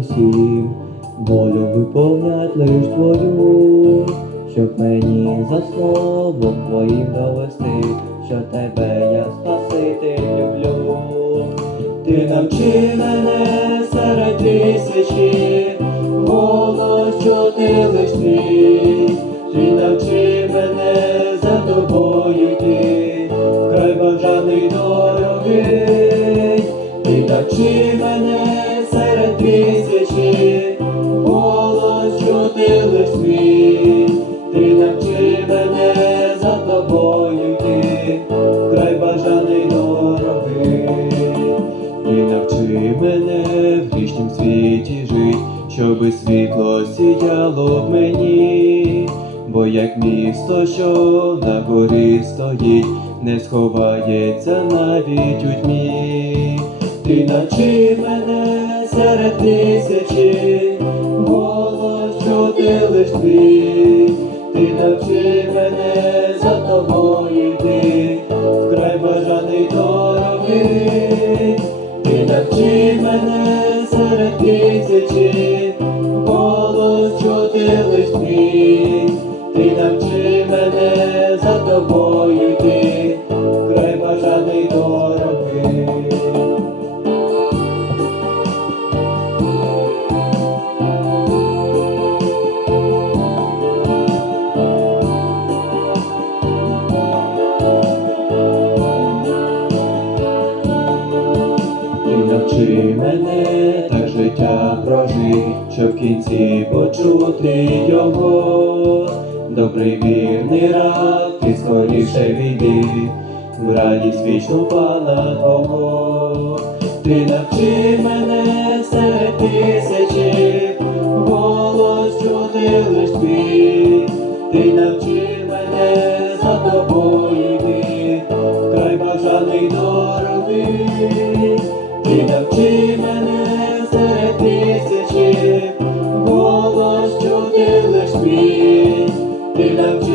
усім, волю виповнять лиш твою, щоб мені за словом твоїм довести, що тебе я Спаситель люблю. Ти навчи мене серед тисячі, голос чути лиш твій, ти навчи мене за тобою йти, край бажаний дорогий, ти навчи мене серед тисячі, голос чути лиш твій, ти навчи мене за тобою йти, край бажаний дорогий. Ти навчи мене в грішнім світі жить, щоби світло сіяло в мені, бо як місто, що на горі стоїть, не сховається навіть у тьмі. Ти навчи мене серед тисячі, голос чути лиш твій, ти навчи мене за тобою йти, вкрай бажаний дорогий, ти навчи мене серед тисячі, голос чути лиш твій, ти навчи мене за тобою йти, вкрай бажаний дорогий. Мене так життя прожить, щоб в кінці почути його. Добрий вірний раб, ти скоріше війди, в радість вічну пана Твого. Ти навчи мене серед тисячі, голос чути лиш твій, ти навчи мене за тобою йти, край бажаний дорогий, ти навчи love